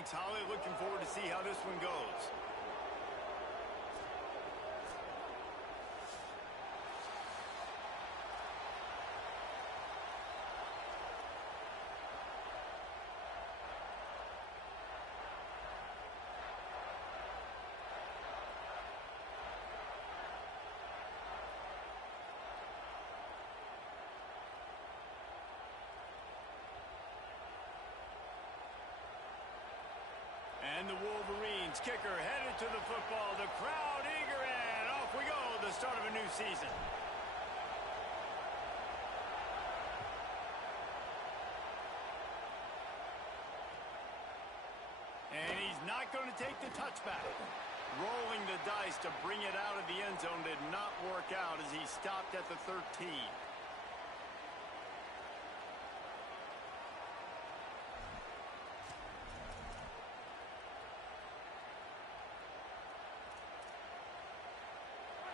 Thanks, Holly. Looking forward to see how this one goes. And the Wolverines kicker headed to the football. The crowd eager, and off we go. The start of a new season. And he's not going to take the touchback. Rolling the dice to bring it out of the end zone did not work out as he stopped at the 13.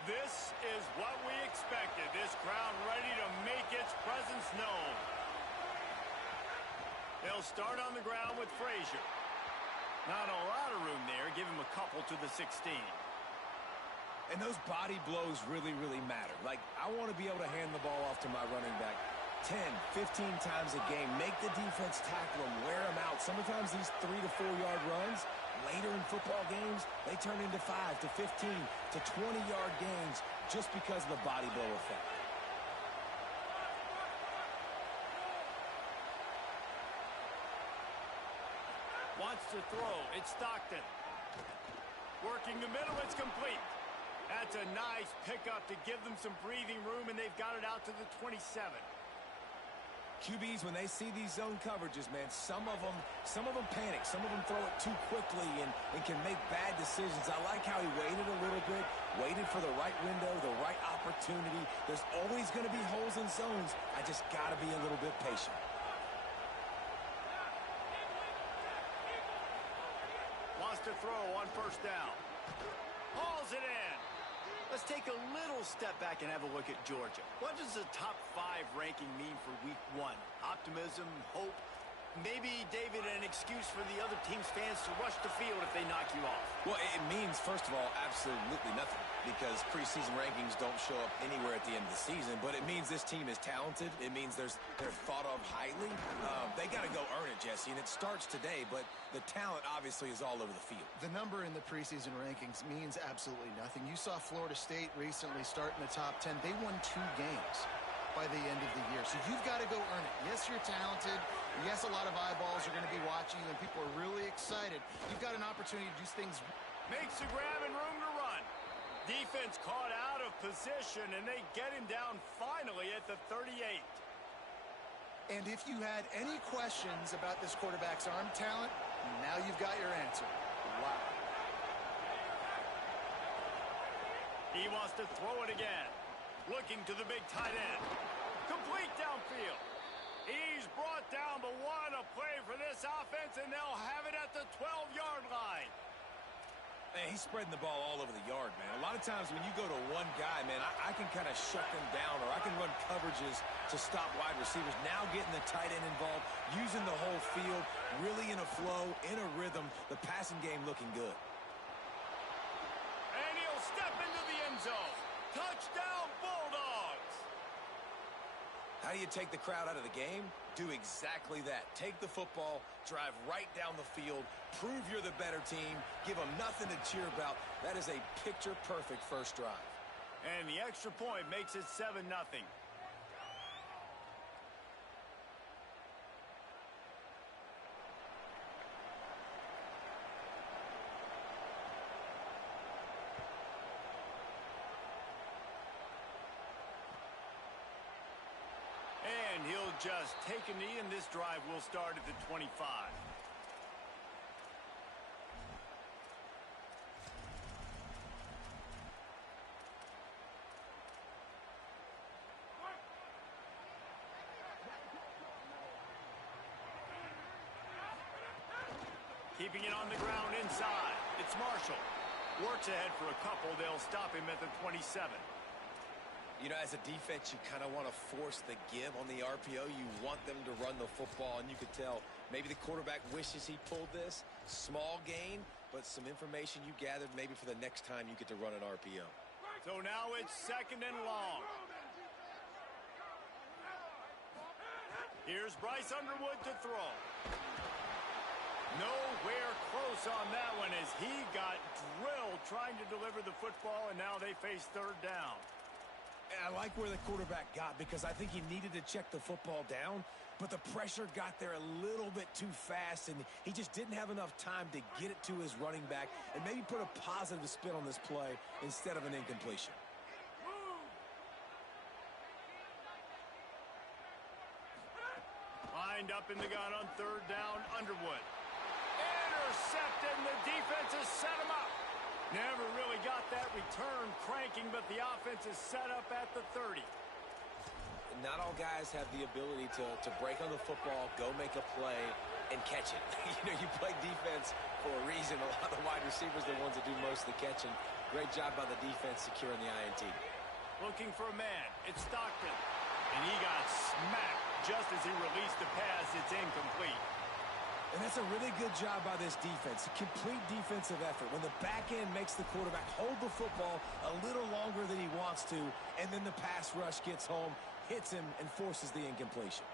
This is what we expected. This crowd ready to make its presence known. They'll start on the ground with Frazier. Not a lot of room there. Give him a couple to the 16. And those body blows really, really matter. Like, I want to be able to hand the ball off to my running back 10, 15 times a game. Make the defense tackle him, wear him out. Sometimes these 3 to 4 yard runs, later in football games, they turn into 5 to 15 to 20-yard gains just because of the body blow effect. Wants to throw. It's Stockton. Working the middle. It's complete. That's a nice pickup to give them some breathing room, and they've got it out to the 27. QBs, when they see these zone coverages, man, some of them panic. Some of them throw it too quickly and can make bad decisions. I like how he waited a little bit, waited for the right window, the right opportunity. There's always going to be holes in zones. I just got to be a little bit patient. Wants to throw on first down. Hauls it in. Let's take a little step back and have a look at Georgia. What does the top 5 ranking mean for week 1? Optimism, hope, maybe, David, an excuse for the other team's fans to rush the field if they knock you off? Well, it means, first of all, absolutely nothing, because preseason rankings don't show up anywhere at the end of the season, but it means this team is talented. It means they're thought of highly. They got to go earn it, Jesse, and it starts today, but the talent obviously is all over the field. The number in the preseason rankings means absolutely nothing. You saw Florida State recently start in the top 10. They won 2 games by the end of the year. So you've got to go earn it. Yes, you're talented. Yes, a lot of eyeballs are going to be watching you, and people are really excited. You've got an opportunity to do things. Makes the grab and room to run. Defense caught out of position, and they get him down finally at the 38. And if you had any questions about this quarterback's arm talent, now you've got your answer. Wow. He wants to throw it again. Looking to the big tight end. Complete downfield. He's brought down, but what a play for this offense, and they'll have it at the 12-yard line. Man, he's spreading the ball all over the yard, man. A lot of times when you go to one guy, man, I can kind of shut them down, or I can run coverages to stop wide receivers. Now getting the tight end involved, using the whole field, really in a flow, in a rhythm, the passing game looking good. And he'll step into the end zone. Touchdown, Bulldogs! How do you take the crowd out of the game? Do exactly that. Take the football, drive right down the field, prove you're the better team, give them nothing to cheer about. That is a picture-perfect first drive. And the extra point makes it 7-0. And he'll just take a knee, and this drive will start at the 25. Keeping it on the ground inside. It's Marshall. Works ahead for a couple. They'll stop him at the 27. You know, as a defense, you kind of want to force the give on the RPO. You want them to run the football, and you could tell maybe the quarterback wishes he pulled this. Small gain, but some information you gathered maybe for the next time you get to run an RPO. So now it's 2nd and long. Here's Bryce Underwood to throw. Nowhere close on that one as he got drilled trying to deliver the football, and now they face 3rd down. And I like where the quarterback got because I think he needed to check the football down, but the pressure got there a little bit too fast, and he just didn't have enough time to get it to his running back and maybe put a positive spin on this play instead of an incompletion. Lined up in the gun on 3rd down, Underwood. Intercepted, and the defense has set him up. Never really got that return cranking, but the offense is set up at the 30. Not all guys have the ability to break on the football, go make a play, and catch it. You know, you play defense for a reason. A lot of the wide receivers are the ones that do most of the catching. Great job by the defense securing the INT. Looking for a man. It's Stockton. And he got smacked just as he released the pass. It's incomplete. And that's a really good job by this defense. A complete defensive effort. When the back end makes the quarterback hold the football a little longer than he wants to, and then the pass rush gets home, hits him, and forces the incompletion.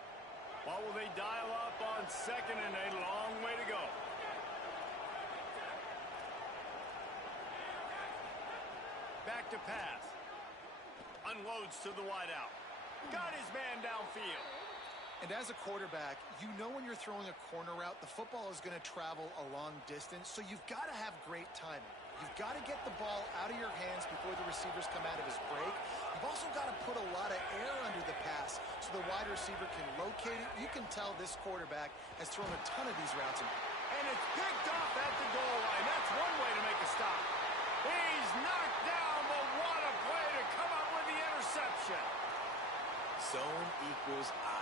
What will they dial up on 2nd and a long way to go? Back to pass. Unloads to the wideout. Got his man downfield. And as a quarterback, you know when you're throwing a corner route, the football is going to travel a long distance, so you've got to have great timing. You've got to get the ball out of your hands before the receivers come out of his break. You've also got to put a lot of air under the pass so the wide receiver can locate it. You can tell this quarterback has thrown a ton of these routes. And it's picked off at the goal line. That's one way to make a stop. He's knocked down, but what a play to come up with the interception. Zone equals eyes.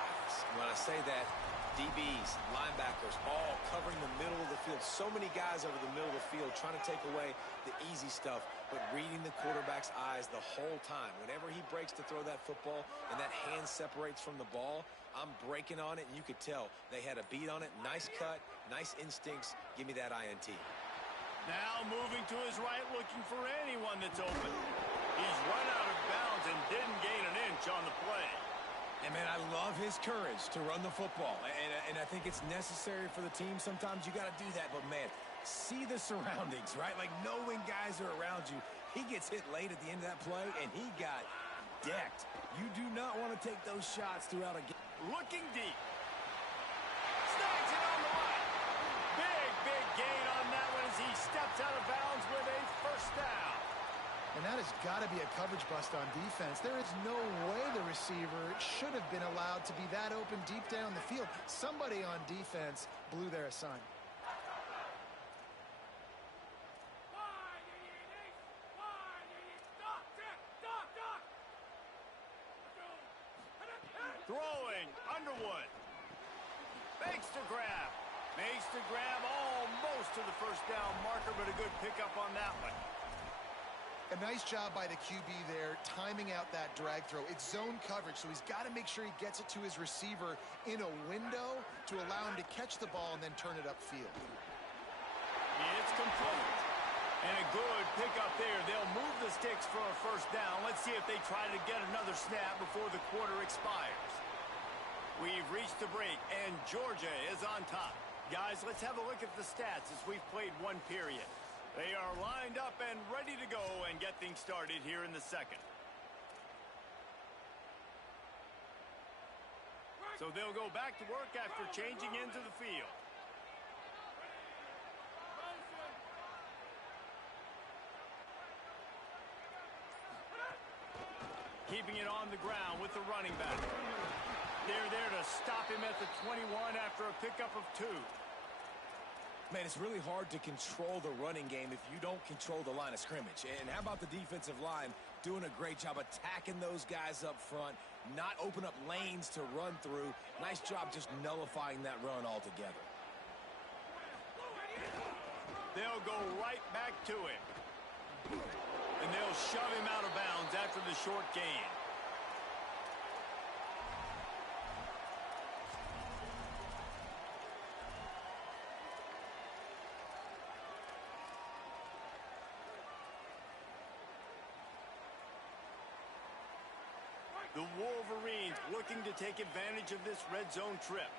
When I say that, DBs, linebackers, all covering the middle of the field. So many guys over the middle of the field trying to take away the easy stuff, but reading the quarterback's eyes the whole time. Whenever he breaks to throw that football and that hand separates from the ball, I'm breaking on it, and you could tell they had a beat on it. Nice cut, nice instincts. Give me that INT. Now moving to his right, looking for anyone that's open. He's run out of bounds and didn't gain an inch on the play. And, man, I love his courage to run the football. And I think it's necessary for the team. Sometimes you got to do that. But, man, see the surroundings, right? Like, know when guys are around you. He gets hit late at the end of that play, and he got decked. You do not want to take those shots throughout a game. Looking deep. Snags it on the line. Big gain on that one as he steps out of bounds with a 1st down. And that has got to be a coverage bust on defense. There is no way the receiver should have been allowed to be that open deep down the field. Somebody on defense blew their assignment. Throwing, Underwood. Makes the grab. Makes the grab almost to the 1st down marker, but a good pickup on that one. A nice job by the QB there, timing out that drag throw. It's zone coverage, so he's got to make sure he gets it to his receiver in a window to allow him to catch the ball and then turn it upfield. It's complete. And a good pickup there. They'll move the sticks for a 1st down. Let's see if they try to get another snap before the quarter expires. We've reached the break, and Georgia is on top. Guys, let's have a look at the stats as we've played one period. They are lined up and ready to go and get things started here in the 2nd. So they'll go back to work after changing into the field. Keeping it on the ground with the running back. They're there to stop him at the 21 after a pickup of 2. Man, it's really hard to control the running game if you don't control the line of scrimmage. And how about the defensive line doing a great job attacking those guys up front, not open up lanes to run through. Nice job just nullifying that run altogether. They'll go right back to him. And they'll shove him out of bounds after the short gain. The Wolverines looking to take advantage of this red zone trip.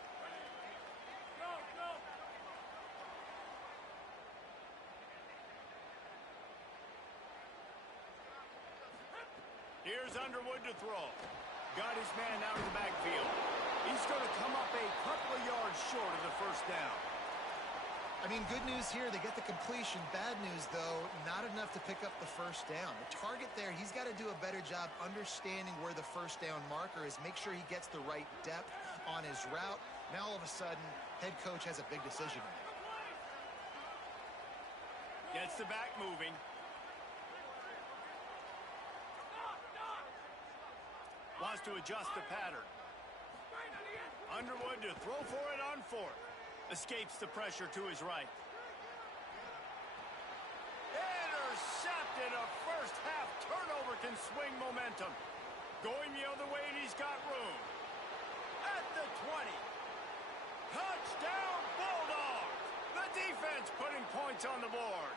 Here's Underwood to throw. Got his man out of the backfield. He's going to come up a couple of yards short of the first down. I mean, good news here, they get the completion. Bad news, though, not enough to pick up the first down. The target there, he's got to do a better job understanding where the first down marker is, make sure he gets the right depth on his route. Now, all of a sudden, head coach has a big decision to make. Gets the back moving. Wants to adjust the pattern. Underwood to throw for it on fourth. Escapes the pressure to his right. Intercepted. A first half turnover can swing momentum. Going the other way, and he's got room. At the 20. Touchdown Bulldogs. The defense putting points on the board.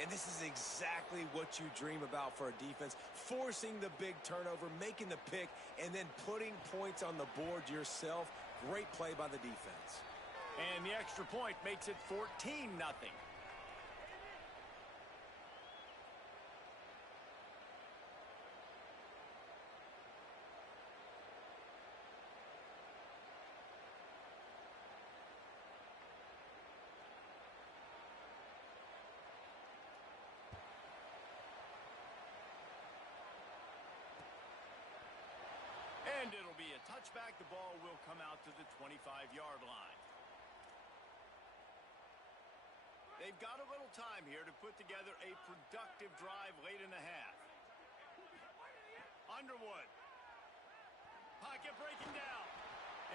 And this is exactly what you dream about for a defense. Forcing the big turnover, making the pick, and then putting points on the board yourself. Great play by the defense. And the extra point makes it 14-0. And it'll be a touchback. The ball will come out to the 25-yard line. They've got a little time here to put together a productive drive late in the half. Underwood. Pocket breaking down.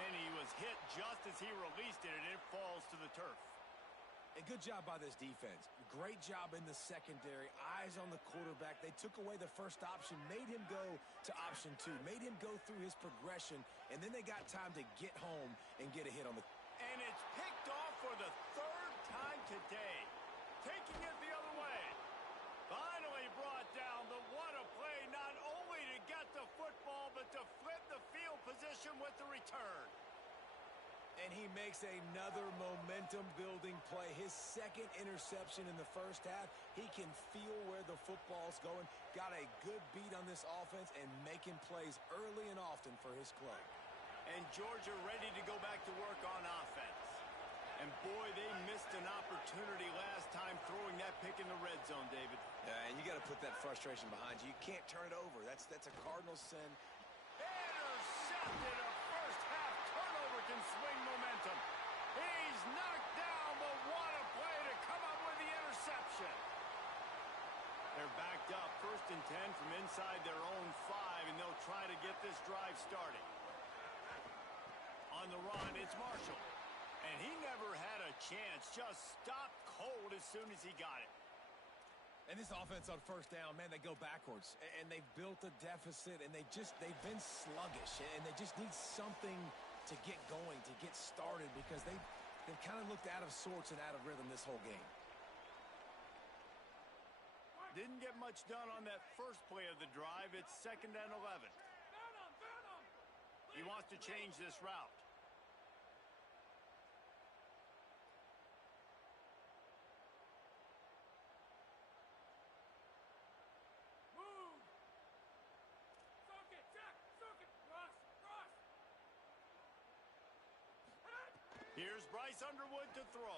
And he was hit just as he released it, and it falls to the turf. A good job by this defense. Great job in the secondary. Eyes on the quarterback. They took away the first option, made him go to option 2, made him go through his progression, and then they got time to get home and get a hit on the... And it's picked off for the third time today. Taking it the other way. Finally brought down. The what a play, not only to get the football, but to flip the field position with the return. And he makes another momentum-building play. His second interception in the first half. He can feel where the football's going. Got a good beat on this offense and making plays early and often for his club. And Georgia ready to go back to work on offense. And boy, they missed an opportunity last time throwing that pick in the red zone, David. And you got to put that frustration behind you. You can't turn it over. That's a Cardinal sin. Intercepted. A first half turnover can swing momentum. He's knocked down, but what a play to come up with the interception. They're backed up 1st and 10 from inside their own 5, and they'll try to get this drive started. On the run, it's Marshall. And he never had a chance, just stopped cold as soon as he got it. And this offense on first down, man, they go backwards. And they've built a deficit, and they've been sluggish. And they just need something to get going, to get started, because they've kind of looked out of sorts and out of rhythm this whole game. Didn't get much done on that first play of the drive. It's 2nd and 11. He wants to change this route. Here's Bryce Underwood to throw.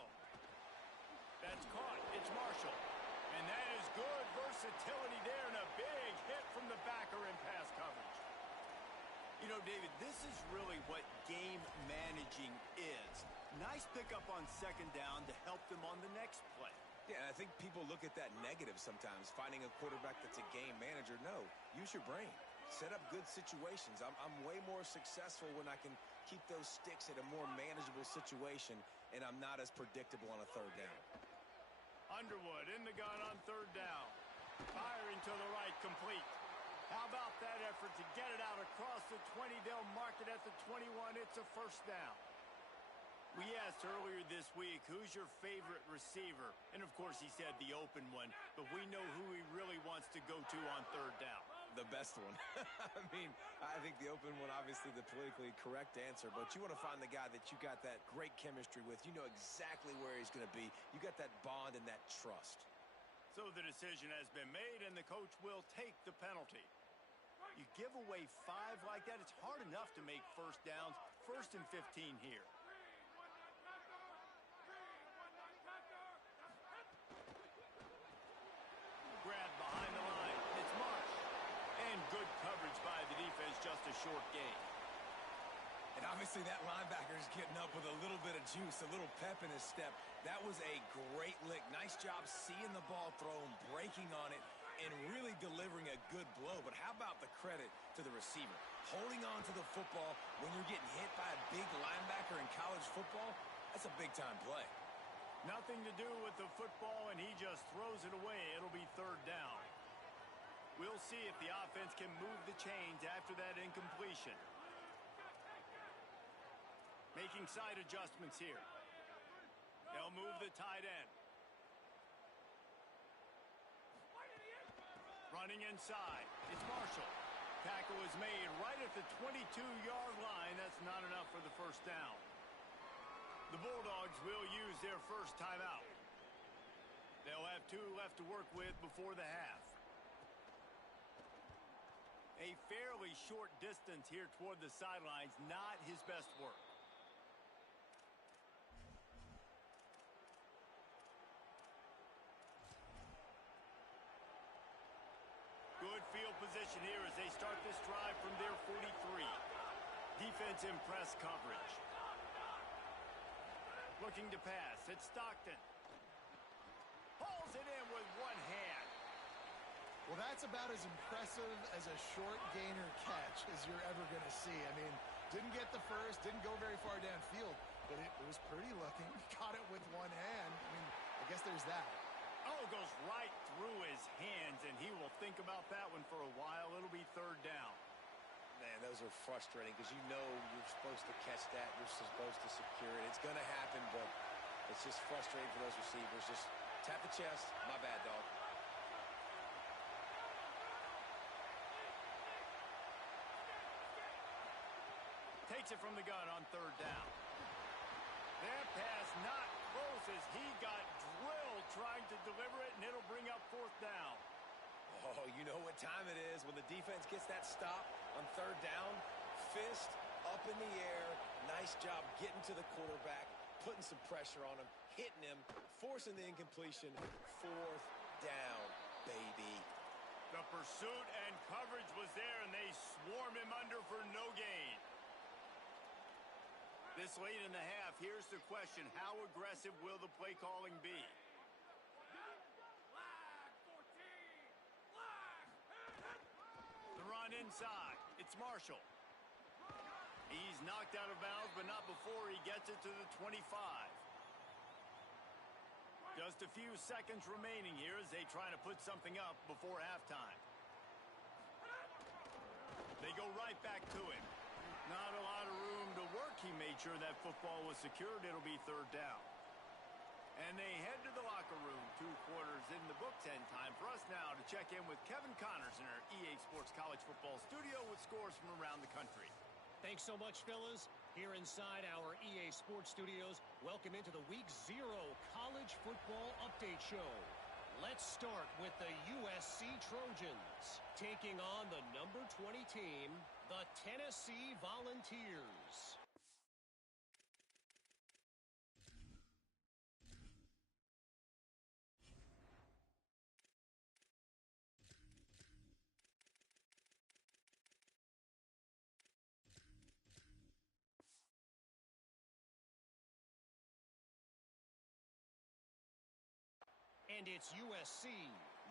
That's caught. It's Marshall. And that is good versatility there, and a big hit from the backer in pass coverage. You know, David, this is really what game managing is. Nice pickup on 2nd down to help them on the next play. Yeah, I think people look at that negative sometimes, finding a quarterback that's a game manager. No, use your brain. Set up good situations. I'm way more successful when I can keep those sticks at a more manageable situation, and I'm not as predictable on a 3rd down. Underwood in the gun on 3rd down. Firing to the right, complete. How about that effort to get it out across the 20? They'll mark it at the 21. It's a 1st down. We asked earlier this week, who's your favorite receiver? And, of course, he said the open one. But we know who he really wants to go to on 3rd down. The best one. I mean, I think the open one, obviously the politically correct answer, but you want to find the guy that you got that great chemistry with. You know exactly where he's going to be. You got that bond and that trust. So the decision has been made, and the coach will take the penalty. You give away 5 like that, it's hard enough to make first downs. 1st and 15 here. Grab behind the line. It's Marsh. And good coverage by the defense, just a short gain. And obviously that linebacker is getting up with a little bit of juice, a little pep in his step. That was a great lick. Nice job seeing the ball thrown, breaking on it, and really delivering a good blow. But how about the credit to the receiver? Holding on to the football when you're getting hit by a big linebacker in college football, that's a big-time play. Nothing to do with the football, and he just throws it away. It'll be 3rd down. We'll see if the offense can move the chains after that incompletion. Making side adjustments here. They'll move the tight end. Running inside. It's Marshall. Tackle is made right at the 22-yard line. That's not enough for the 1st down. The Bulldogs will use their first timeout. They'll have 2 left to work with before the half. A fairly short distance here toward the sidelines, not his best work. Good field position here as they start this drive from their 43. Defense in press coverage. Looking to pass. It's Stockton. Hauls it in with one hand. Well, that's about as impressive as a short gainer catch as you're ever going to see. I mean, didn't get the first, didn't go very far downfield, but it was pretty looking. Caught it with one hand. I mean, I guess there's that. Oh, goes right through his hands, and he will think about that one for a while. It'll be 3rd down. Man, those are frustrating because you know you're supposed to catch that. You're supposed to secure it. It's going to happen, but it's just frustrating for those receivers. Just tap the chest. My bad, dog. Takes it from the gun on 3rd down. That pass not close as he got drilled trying to deliver it, and it'll bring up 4th down. Oh, you know what time it is when the defense gets that stop on 3rd down. Fist up in the air. Nice job getting to the quarterback, putting some pressure on him, hitting him, forcing the incompletion. 4th down, baby. The pursuit and coverage was there, and they swarm him under for no gain. This late in the half, here's the question. How aggressive will the play calling be? The run inside. It's Marshall. He's knocked out of bounds, but not before he gets it to the 25. Just a few seconds remaining here as they try to put something up before halftime. They go right back to him. Not a lot of room to work. He made sure that football was secured. It'll be 3rd down. And they head to the locker room. 2 quarters in the books, and time for us now to check in with Kevin Connors in our EA Sports College Football studio with scores from around the country. Thanks so much, fellas. Here inside our EA Sports studios, welcome into the Week 0 College Football Update Show. Let's start with the USC Trojans taking on the number 20 team, the Tennessee Volunteers. And it's USC,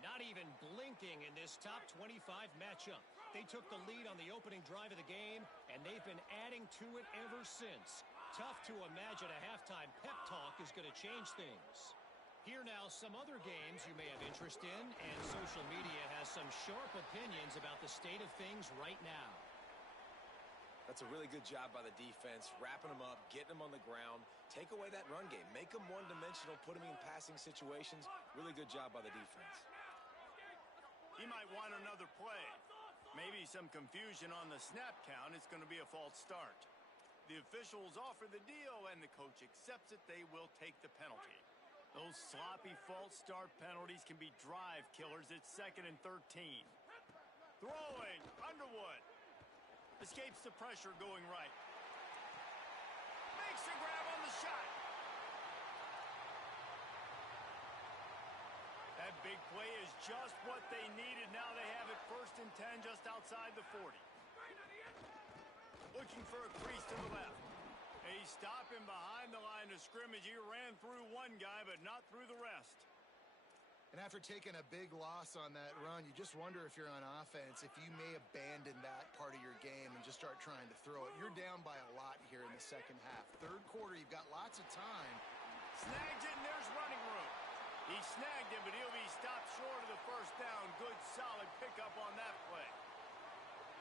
not even blinking in this top 25 matchup. They took the lead on the opening drive of the game, and they've been adding to it ever since. Tough to imagine a halftime pep talk is going to change things. Here now, some other games you may have interest in, and social media has some sharp opinions about the state of things right now. That's a really good job by the defense, wrapping them up, getting them on the ground. Take away that run game. Make them one-dimensional, put them in passing situations. Really good job by the defense. He might want another play. Maybe some confusion on the snap count. It's going to be a false start. The officials offer the deal, and the coach accepts it. They will take the penalty. Those sloppy false start penalties can be drive killers. It's 2nd and 13. Throwing, Underwood. Escapes the pressure going right. Makes a grab on the shot. That big play is just what they needed. Now they have it 1st and 10 just outside the 40. Looking for a crease to the left. He stopped him behind the line of scrimmage. He ran through one guy, but not through the rest. And after taking a big loss on that run, you just wonder if you're on offense, if you may abandon that part of your game and just start trying to throw it. You're down by a lot here in the second half. Third quarter, you've got lots of time. Snags it, and there's running room. He snagged him, but he'll be stopped short of the 1st down. Good, solid pickup on that play.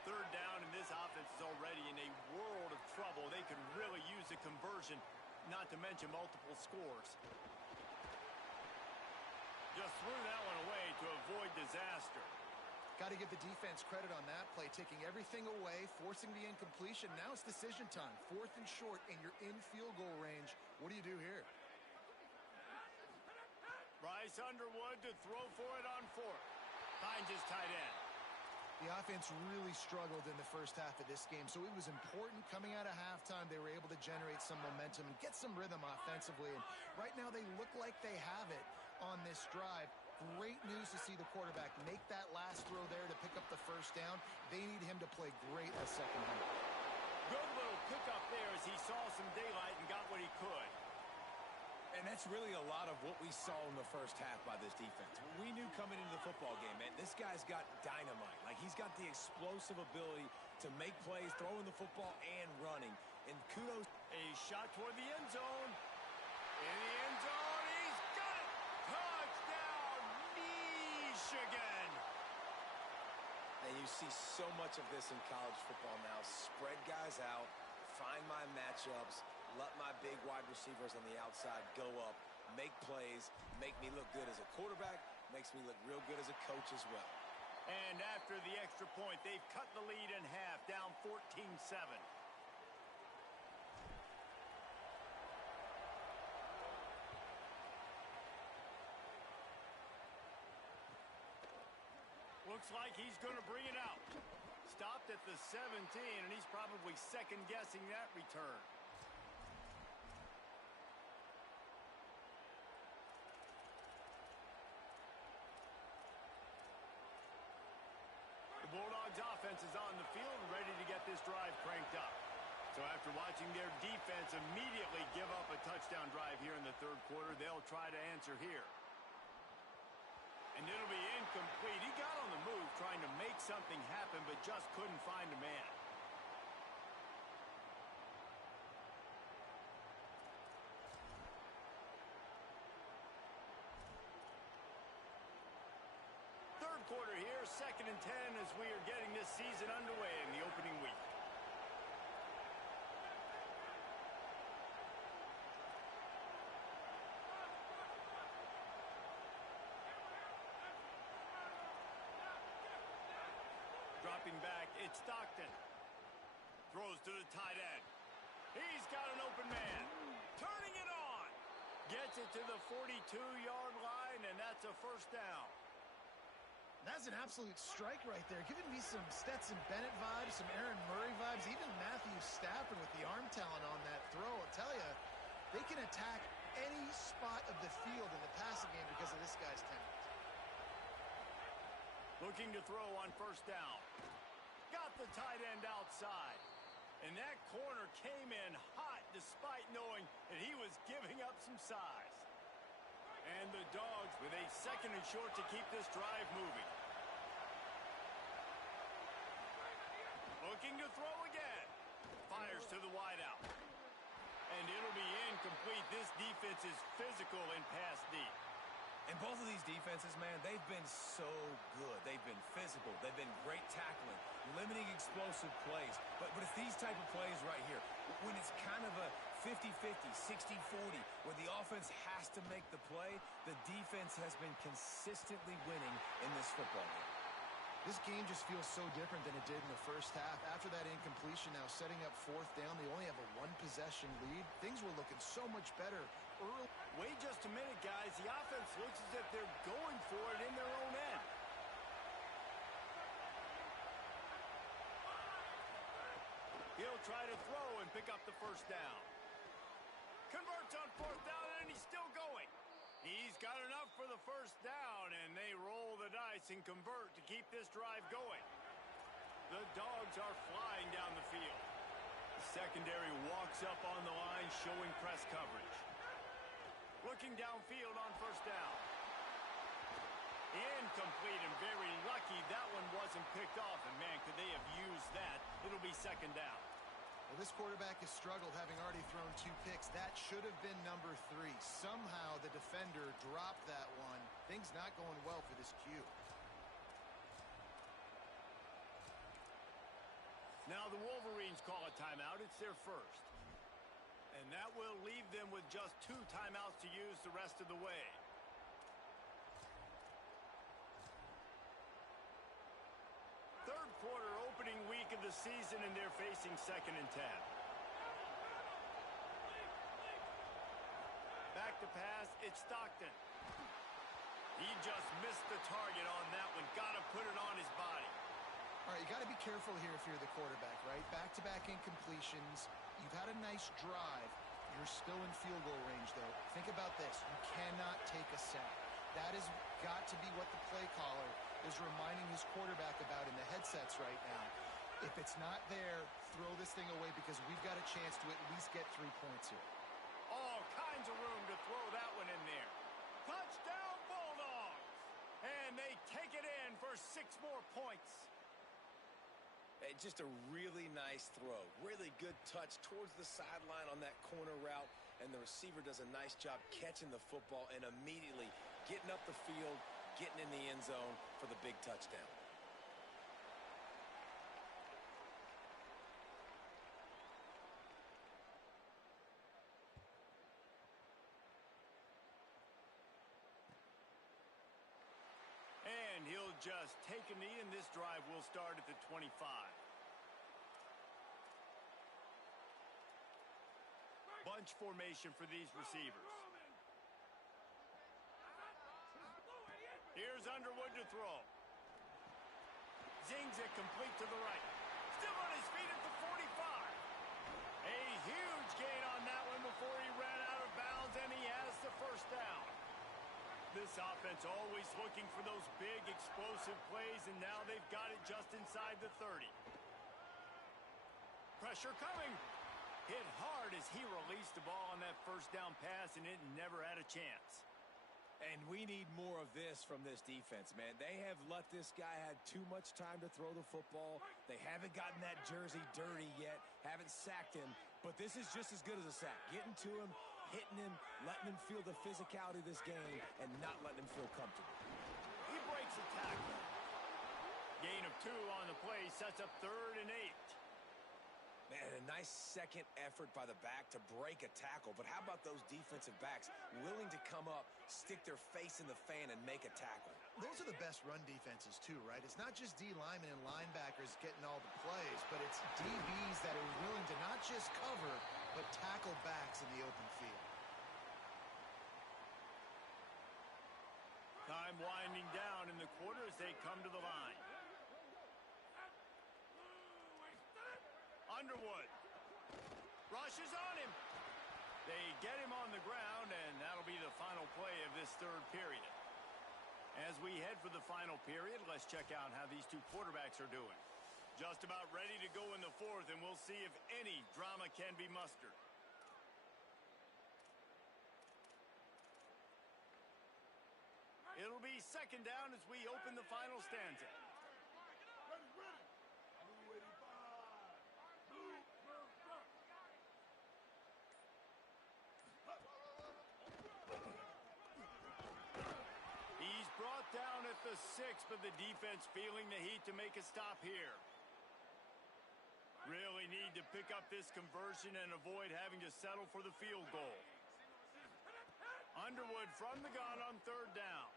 3rd down, and this offense is already in a world of trouble. They could really use a conversion, not to mention multiple scores. Just threw that one away to avoid disaster. Got to give the defense credit on that play, taking everything away, forcing the incompletion. Now it's decision time. 4th and short, and you're in field goal range. What do you do here? Bryce Underwood to throw for it on 4th. Finds his tight end. The offense really struggled in the first half of this game, so it was important coming out of halftime. They were able to generate some momentum and get some rhythm offensively. And right now they look like they have it on this drive. Great news to see the quarterback make that last throw there to pick up the 1st down. They need him to play great the second half. Good little pickup there as he saw some daylight and got what he could. And that's really a lot of what we saw in the first half by this defense. We knew coming into the football game, man, this guy's got dynamite. Like, he's got the explosive ability to make plays, throwing the football and running. And kudos. A shot toward the end zone. In the end zone, he's got it! Touchdown, Michigan! And you see so much of this in college football now. Spread guys out, find my matchups, let my big wide receivers on the outside go up, make plays, make me look good as a quarterback, makes me look real good as a coach as well. And after the extra point, they've cut the lead in half, down 14-7. Looks like he's going to bring it out. Stopped at the 17, and he's probably second-guessing that return. The Bulldogs offense is on the field and ready to get this drive cranked up. So after watching their defense immediately give up a touchdown drive here in the 3rd quarter, they'll try to answer here. And it'll be incomplete. He got on the move trying to make something happen, but just couldn't find a man. Third quarter here, 2nd and 10 as we are getting this season underway in the opening week. Dropping back, it's Stockton. Throws to the tight end. He's got an open man. Turning it on. Gets it to the 42-yard line, and that's a 1st down. That's an absolute strike right there. Giving me some Stetson Bennett vibes, some Aaron Murray vibes, even Matthew Stafford with the arm talent on that throw. I'll tell you, they can attack any spot of the field in the passing game because of this guy's talent. Looking to throw on 1st down. Got the tight end outside. And that corner came in hot despite knowing that he was giving up some size. And the Dogs with a 2nd and short to keep this drive moving. Looking to throw again. Fires to the wideout. And it'll be incomplete. This defense is physical in pass deep. And both of these defenses, man, they've been so good. They've been physical. They've been great tackling, limiting explosive plays. But it's these type of plays right here, when it's kind of a 50-50, 60-40, where the offense has to make the play, the defense has been consistently winning in this football game. This game just feels so different than it did in the first half. After that incompletion, now setting up fourth down, they only have a one-possession lead. Things were looking so much better early. Wait just a minute, guys. The offense looks as if they're going for it in their own end. He'll try to throw and pick up the first down. Converts on fourth down, and he's still going. He's got enough for the first down, and they roll the dice and convert to keep this drive going. The Dogs are flying down the field. The secondary walks up on the line, showing press coverage. Looking downfield on first down. Incomplete, and very lucky that one wasn't picked off. And, man, could they have used that? It'll be second down. Well, this quarterback has struggled, having already thrown 2 picks. That should have been number 3. Somehow the defender dropped that one. Things not going well for this Q. Now the Wolverines call a timeout. It's their first. And that will leave them with just 2 timeouts to use the rest of the way. Third quarter, opening week of the season, and they're facing 2nd and 10. Back to pass, it's Stockton. He just missed the target on that one. Got to put it on his body. All right, you got to be careful here if you're the quarterback, right? Back-to-back incompletions. You've had a nice drive. You're still in field goal range, though. Think about this. You cannot take a sack. That has got to be what the play caller is reminding his quarterback about in the headsets right now. If it's not there, throw this thing away because we've got a chance to at least get 3 points here. All kinds of room to throw that one in there. Touchdown, Bulldogs! And they take it in for 6 more points. Just a really nice throw. Really good touch towards the sideline on that corner route. And the receiver does a nice job catching the football and immediately getting up the field, getting in the end zone for the big touchdown. And he'll just take a knee, and this drive will start at the 25. Bunch formation for these receivers. Here's Underwood to throw. Zings it complete to the right. Still on his feet at the 45. A huge gain on that one before he ran out of bounds, and he has the first down. This offense always looking for those big, explosive plays, and now they've got it just inside the 30. Pressure coming. Hit hard as he released the ball on that first down pass, and it never had a chance. And we need more of this from this defense, man. They have let this guy have too much time to throw the football. They haven't gotten that jersey dirty yet, haven't sacked him, but this is just as good as a sack. Getting to him, hitting him, letting him feel the physicality of this game, and not letting him feel comfortable. He breaks a tackle. Gain of 2 on the play sets up 3rd and 8. Man, a nice second effort by the back to break a tackle. But how about those defensive backs willing to come up, stick their face in the fan, and make a tackle? Those are the best run defenses, too, right? It's not just D linemen and linebackers getting all the plays, but it's DBs that are willing to not just cover, but tackle backs in the open field. Time winding down in the quarter as they come to the line. Underwood rushes on him. They get him on the ground, and that'll be the final play of this 3rd period. As we head for the final period, let's check out how these 2 quarterbacks are doing. Just about ready to go in the 4th, and we'll see if any drama can be mustered. It'll be second down as we open the final stanza. He's brought down at the 6, but the defense feeling the heat to make a stop here. Really need to pick up this conversion and avoid having to settle for the field goal. Underwood from the gun on 3rd down.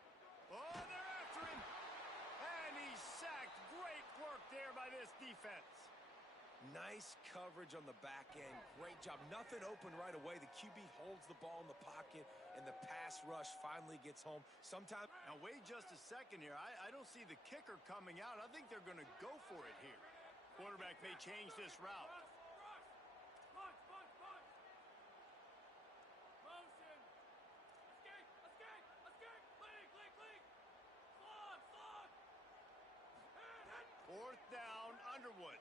Oh, they're after him. And he's sacked. Great work there by this defense. Nice coverage on the back end. Great job. Nothing open right away. The QB holds the ball in the pocket, and the pass rush finally gets home. Sometimes. Now, wait just a second here. I don't see the kicker coming out. I think they're going to go for it here. Quarterback may change this route. Fourth down, Underwood.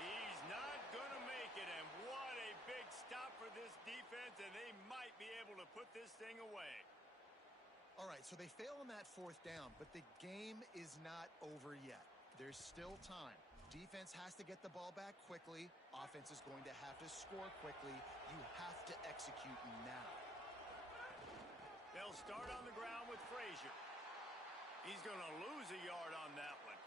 He's not going to make it, and what a big stop for this defense, and they might be able to put this thing away. All right, so they fail on that fourth down, but the game is not over yet. There's still time. Defense has to get the ball back quickly. Offense is going to have to score quickly. You have to execute now. They'll start on the ground with Frazier. He's going to lose a yard on that one.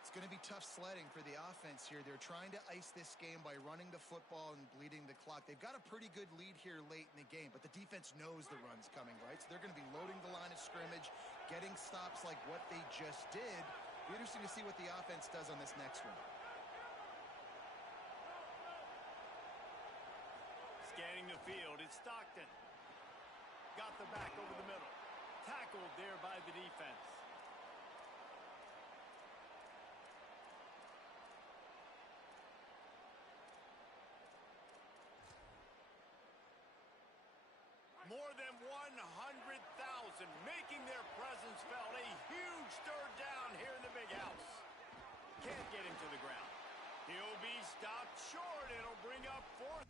It's going to be tough sledding for the offense here. They're trying to ice this game by running the football and bleeding the clock. They've got a pretty good lead here late in the game, but the defense knows the run's coming, right? So they're going to be loading the line of scrimmage, getting stops like what they just did. Be interesting to see what the offense does on this next one. Scanning the field, it's Stockton. Got the back over the middle. Tackled there by the defense. More than 100,000 making their presence felt. A huge third down here in the big house. Can't get him to the ground. He'll be stopped short. It'll bring up fourth.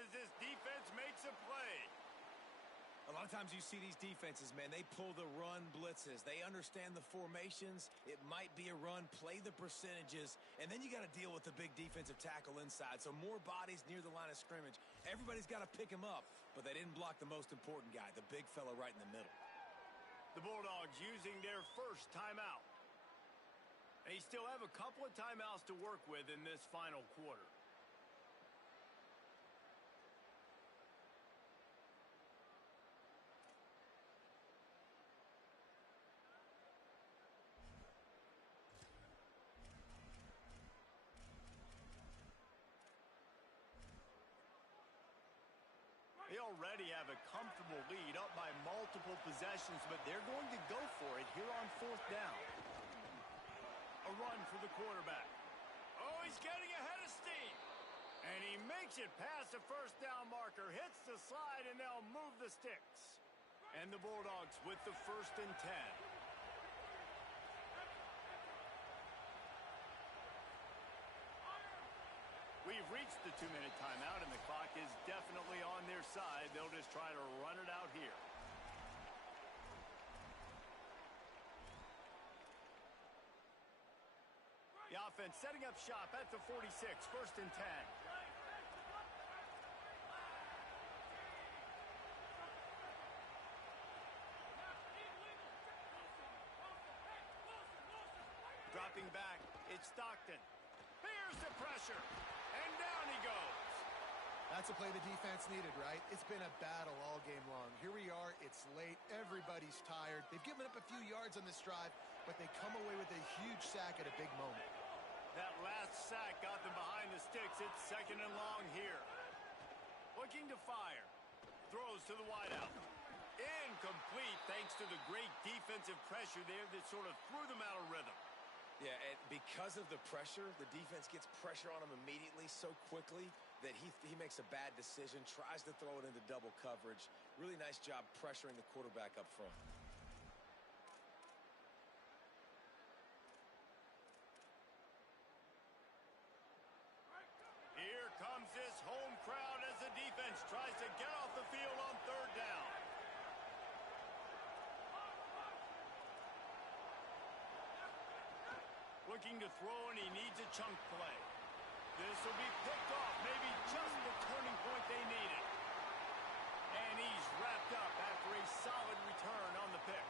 As this defense makes a play. A lot of times you see these defenses, man, they pull the run blitzes. They understand the formations. It might be a run, play the percentages, and then you got to deal with the big defensive tackle inside. So more bodies near the line of scrimmage. Everybody's got to pick him up, but they didn't block the most important guy, the big fella right in the middle. The Bulldogs using their first timeout. They still have a couple of timeouts to work with in this final quarter. They already have a comfortable lead up by multiple possessions, but they're going to go for it here on fourth down. A run for the quarterback. Oh, he's getting ahead of steam. And he makes it past the first down marker, hits the slide, and they'll move the sticks. And the Bulldogs with the 1st and 10. We've reached the 2-minute timeout, and the clock is definitely on their side. They'll just try to run it out here. The offense setting up shop at the 46, 1st and 10. Dropping back, it's Stockton. Here's the pressure, and down he goes. That's a play the defense needed, right? It's been a battle all game long. Here we are, it's late, everybody's tired. They've given up a few yards on this drive, but they come away with a huge sack at a big moment. That last sack got them behind the sticks. It's 2nd and long here. Looking to fire. Throws to the wideout. Incomplete thanks to the great defensive pressure there that sort of threw them out of rhythm. Yeah, and because of the pressure, the defense gets pressure on him immediately so quickly that he makes a bad decision, tries to throw it into double coverage. Really nice job pressuring the quarterback up front. Here comes this home crowd as the defense tries to get off the field on third down. Looking to throw, and he needs a chunk play. This will be picked off, maybe just the turning point they needed. And he's wrapped up after a solid return on the pick.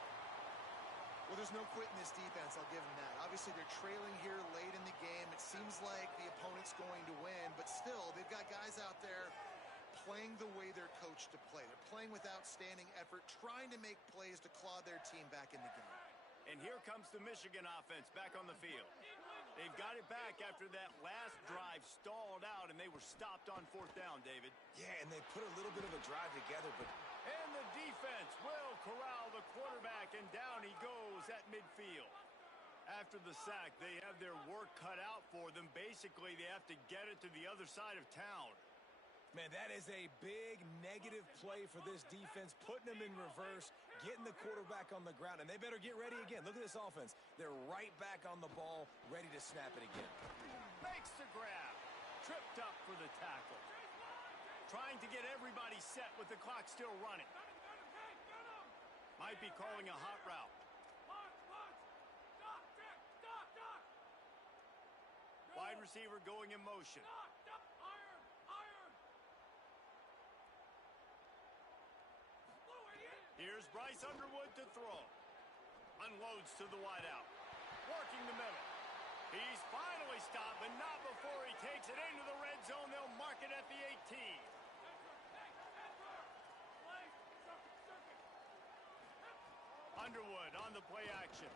Well, there's no quitting this defense, I'll give them that. Obviously, they're trailing here late in the game. It seems like the opponent's going to win, but still, they've got guys out there playing the way they're coached to play. They're playing with outstanding effort, trying to make plays to claw their team back in the game. And here comes the Michigan offense back on the field. They've got it back after that last drive stalled out, and they were stopped on fourth down, David. Yeah, and they put a little bit of a drive together, but... And the defense will corral the quarterback, and down he goes at midfield. After the sack, they have their work cut out for them. Basically, they have to get it to the other side of town. Man, that is a big negative play for this defense, putting them in reverse, getting the quarterback on the ground, and they better get ready again. Look at this offense. They're right back on the ball, ready to snap it again. Makes the grab. Tripped up for the tackle. Trying to get everybody set with the clock still running. Might be calling a hot route. Wide receiver going in motion. Here's Bryce Underwood to throw. Unloads to the wideout. Working the middle. He's finally stopped, but not before he takes it into the red zone. They'll mark it at the 18. Underwood on the play action.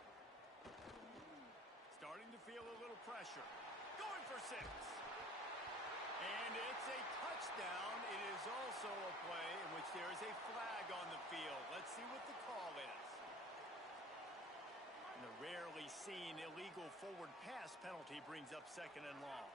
Starting to feel a little pressure. Going for 6. And it's a touchdown. It is also a play in which there is a flag on the field. Let's see what the call is. And the rarely seen illegal forward pass penalty brings up second and long.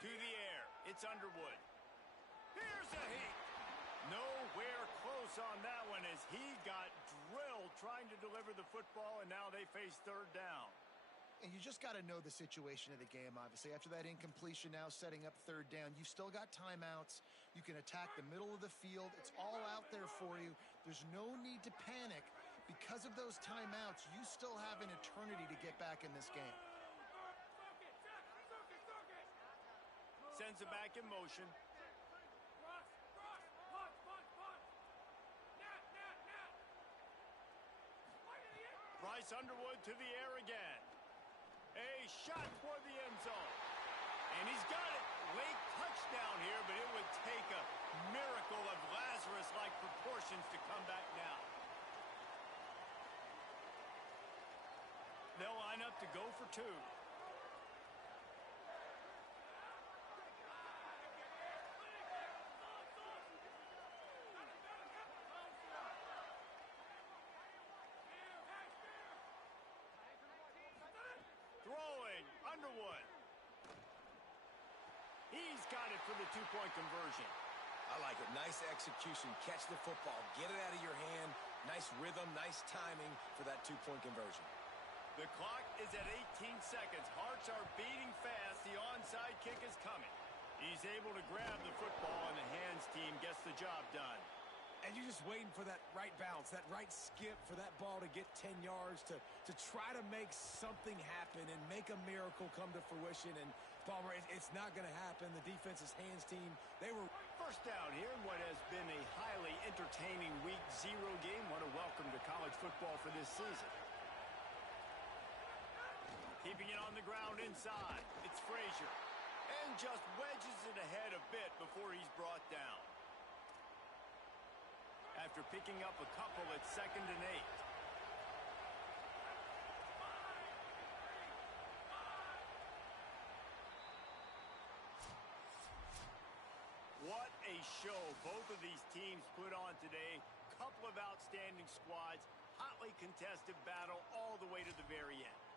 To the air. It's Underwood. Here's a heat. Nowhere close on that one as he got drilled trying to deliver the football, and now they face third down. And you just got to know the situation of the game, obviously. After that incompletion, now setting up third down, you've still got timeouts. You can attack the middle of the field. It's all out there for you. There's no need to panic. Because of those timeouts, you still have an eternity to get back in this game. Sends it back in motion. Bryce Underwood to the air again. A shot toward the end zone. And he's got it. Late touchdown here, but it would take a miracle of Lazarus-like proportions to come back now. They'll line up to go for 2. Throwing, Underwood. He's got it for the 2-point conversion. I like it. Nice execution. Catch the football. Get it out of your hand. Nice rhythm, nice timing for that 2-point conversion. The clock is at 18 seconds. Hearts are beating fast. The onside kick is coming. He's able to grab the football, and the hands team gets the job done. And you're just waiting for that right bounce, that right skip for that ball to get 10 yards to try to make something happen and make a miracle come to fruition. And, Palmer, it's not going to happen. The defense's hands team, they were... First down here in what has been a highly entertaining Week 0 game. What a welcome to college football for this season. Keeping it on the ground inside. It's Frazier. And just wedges it ahead a bit before he's brought down. After picking up a couple at 2nd and 8. What a show both of these teams put on today. Couple of outstanding squads, hotly contested battle all the way to the very end.